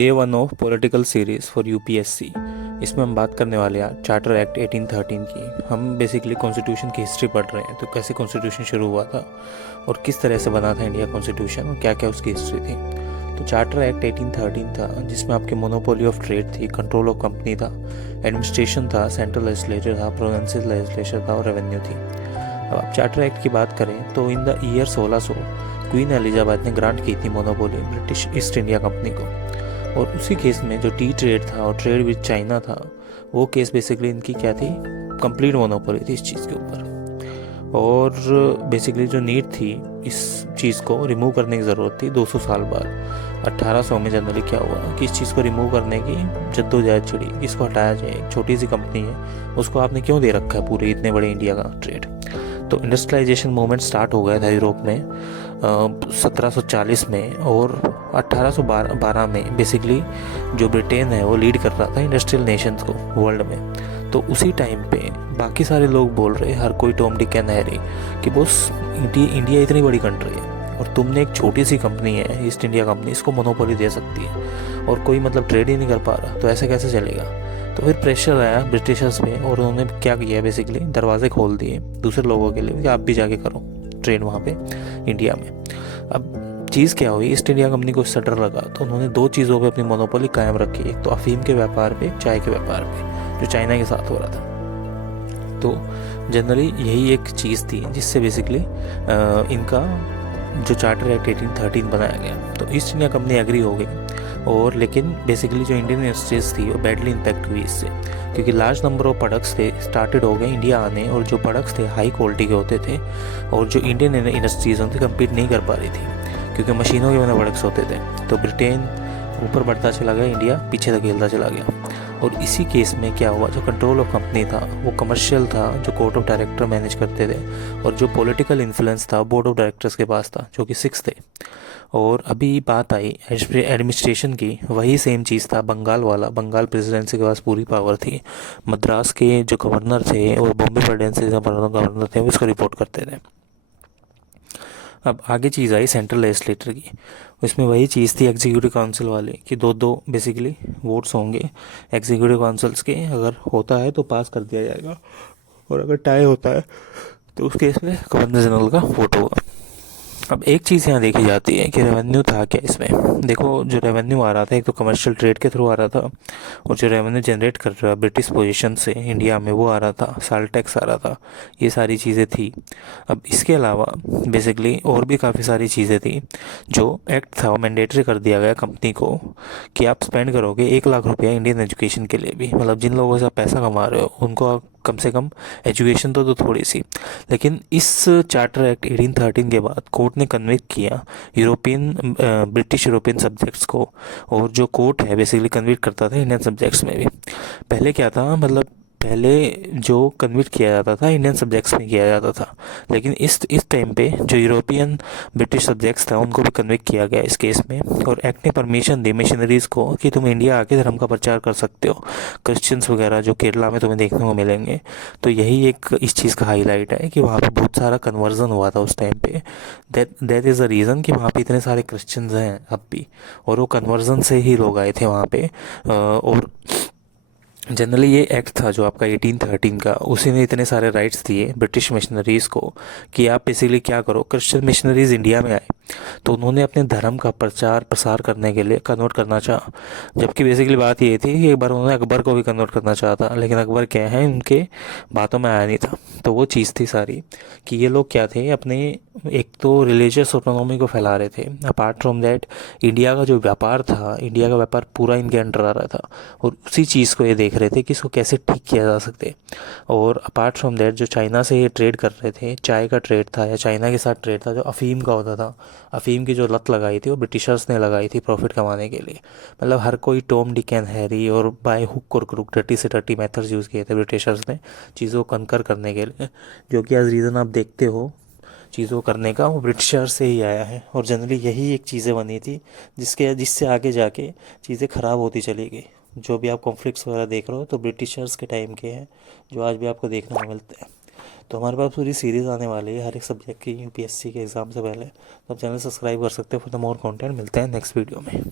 A1 of political series for UPSC. इसमें हम बात करने वाले हैं चार्टर एक्ट 1813 की। हम बेसिकली कॉन्स्टिट्यूशन की हिस्ट्री पढ़ रहे हैं, तो कैसे कॉन्स्टिट्यूशन शुरू हुआ था और किस तरह से बना था इंडिया कॉन्स्टिट्यूशन और क्या क्या उसकी हिस्ट्री थी। तो चार्टर एक्ट 1813 था जिसमें आपके मोनोपोली ऑफ ट्रेड थी, कंट्रोल ऑफ कंपनी था, एडमिनिस्ट्रेशन था, सेंट्रल लेजिस्लेचर था, प्रोविंशियल लेजिस्लेचर था और रेवेन्यू थी। अब आप चार्टर एक्ट की बात करें तो in the year 1600 queen Elizabeth ने ग्रांट की थी monopoly British east India company को। और उसी केस में जो टी ट्रेड था और ट्रेड विद चाइना था, वो केस बेसिकली इनकी क्या थी, कंप्लीट मोनोपोली थी इस चीज़ के ऊपर। और बेसिकली जो नीड थी इस चीज़ को रिमूव करने की ज़रूरत थी 200 साल बाद। 1800 में जनरली क्या हुआ कि इस चीज़ को रिमूव करने की जद्दोजहद छिड़ी, इसको हटाया जाए, एक छोटी सी कंपनी है उसको आपने क्यों दे रखा है पूरे इतने बड़े इंडिया का ट्रेड। तो इंडस्ट्रियलाइजेशन मूवमेंट स्टार्ट हो गया था यूरोप में 1740 में, और 1812 में बेसिकली जो ब्रिटेन है वो लीड कर रहा था इंडस्ट्रियल नेशंस को वर्ल्ड में। तो उसी टाइम पे बाकी सारे लोग बोल रहे, हर कोई टॉम डिक एंड हैरी, कि बॉस इंडिया इतनी बड़ी कंट्री है और तुमने एक छोटी सी कंपनी है ईस्ट इंडिया कंपनी, इसको मोनोपोली दे सकती है और कोई मतलब ट्रेड ही नहीं कर पा रहा, तो ऐसे कैसे चलेगा। तो फिर प्रेशर आया ब्रिटिशर्स पे और उन्होंने क्या किया, बेसिकली दरवाजे खोल दिए दूसरे लोगों के लिए कि आप भी जाके करो ट्रेड वहाँ पे इंडिया में। अब चीज़ क्या हुई, ईस्ट इंडिया कंपनी को शटर लगा तो उन्होंने दो चीज़ों पे अपनी मोनोपोली कायम रखी, एक तो अफीम के व्यापार पे, चाय के व्यापार पे जो चाइना के साथ हो रहा था। तो जनरली यही एक चीज़ थी जिससे बेसिकली इनका जो चार्टर एक्ट 1813 बनाया गया। तो ईस्ट इंडिया कंपनी एग्री हो गई, और लेकिन बेसिकली जो इंडियन इंडस्ट्रीज थी वो बैडली इम्पैक्ट हुई इससे, क्योंकि लार्ज नंबर ऑफ प्रोडक्ट्स थे स्टार्टेड हो गए इंडिया आने, और जो प्रोडक्ट्स थे हाई क्वालिटी के होते थे और जो इंडियन इंडस्ट्रीज उनसे कम्पीट नहीं कर पा रही थी क्योंकि मशीनों के बने प्रोडक्ट्स होते थे। तो ब्रिटेन ऊपर बढ़ता चला गया, इंडिया पीछे धकेलता चला गया। और इसी केस में क्या हुआ, जो कंट्रोल ऑफ कंपनी था वो कमर्शियल था, जो कोर्ट ऑफ डायरेक्टर मैनेज करते थे, और जो पॉलिटिकल इन्फ्लुएंस था बोर्ड ऑफ डायरेक्टर्स के पास था जो कि 6 थे। और अभी बात आई एडमिनिस्ट्रेशन की, वही सेम चीज़ था बंगाल वाला। बंगाल प्रेसिडेंसी के पास पूरी पावर थी, मद्रास के जो गवर्नर थे और बॉम्बे प्रेसिडेंसी के गवर्नर थे वो इसको रिपोर्ट करते थे। अब आगे चीज़ आई सेंट्रल लेजिस्लेटर की, उसमें वही चीज़ थी एग्जीक्यूटिव काउंसिल वाले कि दो दो बेसिकली वोट्स होंगे एग्जीक्यूटिव काउंसिल्स के, अगर होता है तो पास कर दिया जाएगा और अगर टाई होता है तो उस केस में गवर्नर जनरल का वोट होगा। अब एक चीज़ यहाँ देखी जाती है कि रेवेन्यू था क्या इसमें। देखो जो रेवेन्यू आ रहा था एक तो कमर्शियल ट्रेड के थ्रू आ रहा था, और जो रेवेन्यू जनरेट कर रहा ब्रिटिश पोजीशन से इंडिया में वो आ रहा था, साल टैक्स आ रहा था, ये सारी चीज़ें थी। अब इसके अलावा बेसिकली और भी काफ़ी सारी चीज़ें थी। जो एक्ट था वो मैंडेटरी कर दिया गया कंपनी को कि आप स्पेंड करोगे 1 लाख रुपया इंडियन एजुकेशन के लिए भी, मतलब जिन लोगों से आप पैसा कमा रहे हो उनको आप कम से कम एजुकेशन तो दो थोड़ी सी। लेकिन इस चार्टर एक्ट 1813 के बाद कोर्ट ने कन्विक्ट किया ब्रिटिश यूरोपियन सब्जेक्ट्स को, और जो कोर्ट है बेसिकली कन्विक्ट करता था इंडियन सब्जेक्ट्स में भी। पहले क्या था, मतलब पहले जो कन्विक्ट किया जाता था इंडियन सब्जेक्ट्स में किया जाता था, लेकिन इस टाइम पे जो यूरोपियन ब्रिटिश सब्जेक्ट्स था उनको भी कन्विक्ट किया गया इस केस में। और एक्ट ने परमिशन दी मिशनरीज़ को कि तुम इंडिया आके धर्म का प्रचार कर सकते हो, क्रिश्चियंस वगैरह जो केरला में तुम्हें देखने को मिलेंगे। तो यही एक इस चीज़ का हाईलाइट है कि वहाँ पे बहुत सारा कन्वर्जन हुआ था उस टाइम पे। दैट इज़ द रीज़न कि वहाँ पे इतने सारे क्रिश्चियंस हैं अब भी, और वो कन्वर्जन से ही लोग आए थे वहाँ पे। और जनरली ये एक्ट था जो आपका 1813 का, उसी ने इतने सारे राइट्स दिए ब्रिटिश मिशनरीज़ को कि आप बेसिकली क्या करो। क्रिश्चियन मिशनरीज़ इंडिया में आए तो उन्होंने अपने धर्म का प्रचार प्रसार करने के लिए कन्वर्ट करना चाहा, जबकि बेसिकली बात ये थी कि एक बार उन्होंने अकबर को भी कन्वर्ट करना चाहा था, लेकिन अकबर क्या है उनके बातों में आया नहीं था। तो वो चीज़ थी सारी कि ये लोग क्या थे, अपने एक तो रिलीजियस ऑटोनॉमी को फैला रहे थे, अपार्ट फ्रॉम दैट इंडिया का जो व्यापार था, इंडिया का व्यापार पूरा इनके अंडर आ रहा था, और उसी चीज़ को ये देख रहे थे कि इसको कैसे ठीक किया जा सकते। और अपार्ट फ्रॉम दैट जो चाइना से ये ट्रेड कर रहे थे, चाय का ट्रेड था या चाइना के साथ ट्रेड था, जो अफीम का होता था, अफीम की जो लत लगाई थी वो ब्रिटिशर्स ने लगाई थी प्रॉफिट कमाने के लिए। मतलब हर कोई टॉम डिक एंड हैरी और बाय हुक और क्रुक डर्टी से डर्टी मेथड्स यूज़ किए थे ब्रिटिशर्स ने चीज़ों को कनकर करने के लिए, जो कि एज रीज़न आप देखते हो चीज़ों करने का वो ब्रिटिशर्स से ही आया है। और जनरली यही एक चीज़ें बनी थी जिससे आगे जाके चीज़ें ख़राब होती चली गई। जो भी आप कॉन्फ्लिक्ट्स वगैरह देख रहे हो तो ब्रिटिशर्स के टाइम के हैं, जो आज भी आपको देखने को मिलते हैं। तो हमारे पास पूरी सीरीज़ आने वाली है हर एक सब्जेक्ट की यूपीएससी के एग्ज़ाम से पहले, तो आप चैनल सब्सक्राइब कर सकते हो फॉर द मोर कंटेंट। मिलते हैं नेक्स्ट वीडियो में।